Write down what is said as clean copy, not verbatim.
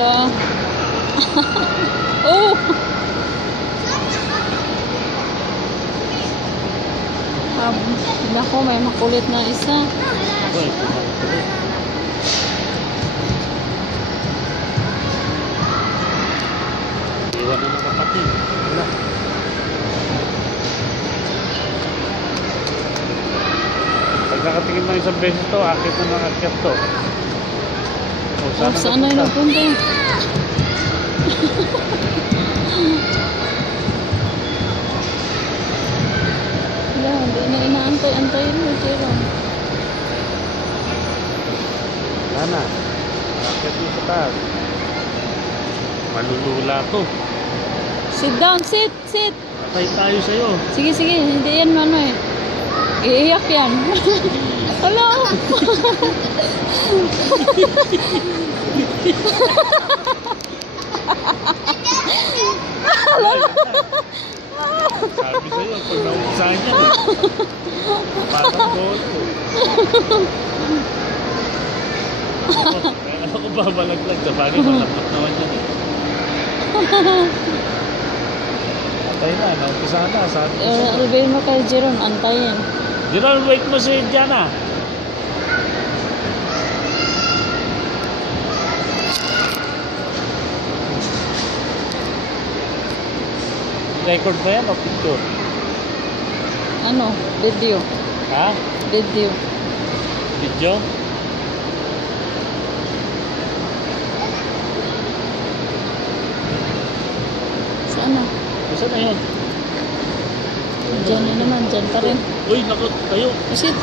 Hala. Oh! Nako, may makulit na isa. Iwan na ng kapatid. Wala. Pag nakatingin ng isang beses to, akit na mga akyat to. Oh, saan na napunta? Wala, hindi na inaantay-antayin mo, Jerome. Wala na. Akit mo sa taas. Malulula to. Sit down, sit. Patay tayo sa'yo. Sige, hindi yan ano eh. Iiyak yan. Hala. Sabi sa'yo, pag nauusahan niya, parang goal ko. Kaya ako babalaglag, sa bagay malapot naman yan eh. Patay na, nauusahan na. Sabi ko sa'yo. Albayin mo kay Jerome, antayin. Jerome, wait mo si Diana. Record ba yan o picture? Ano? Video. Ha? Video. Video? Saan na? Saan na yun? Diyan na naman, diyan pa rin. Uy, naku, tayo. Sit.